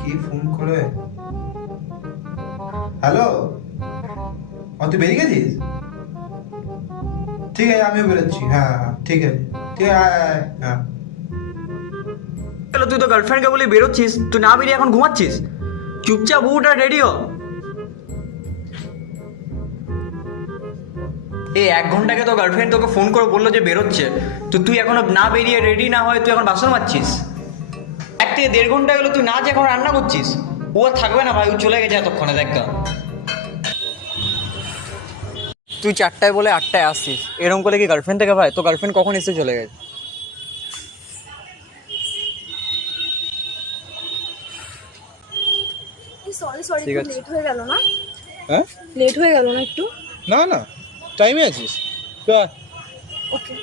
কি ফোন করে? হ্যালো, তুই বেরিয়ে গেছিস? ঠিক আছে, আমিও বেরোচ্ছি। হ্যাঁ হ্যাঁ, ঠিক আছে, ঠিক আছে, হ্যাঁ। তুই তো গার্লফ্রেন্ডকে বলে বেরোচ্ছিস, তুই না বেরিয়ে এখন ঘুমাচ্ছিস? চুপচাপ উঠ আর রেডি হ। এই 1 ঘন্টা আগে তো গার্লফ্রেন্ড তোকে ফোন করে বললো যে বেরোচ্ছে, তো তুই এখনো না বেরিয়ে রেডি না হয়ে তুই এখন বাসন মাজছিস। 1 থেকে 1.5 ঘন্টা গেলো তুই না যে এখন রান্না করছিস। ও আর থাকবে না ভাই, ও চলে গেছে এতক্ষণে। দেখ তুই 4টায় বলে 8টায় আসছিস, এরকম করলে কি গার্লফ্রেন্ড থেকে ভাই? তো গার্লফ্রেন্ড কখন এসে চলে গেছে? সরি সরি, ঠিক একটু আছে। লেট হয়ে গেল না? হ্যাঁ, লেট হয়ে গেল না একটু? না না, টাইমে আছিস। চল। ওকে।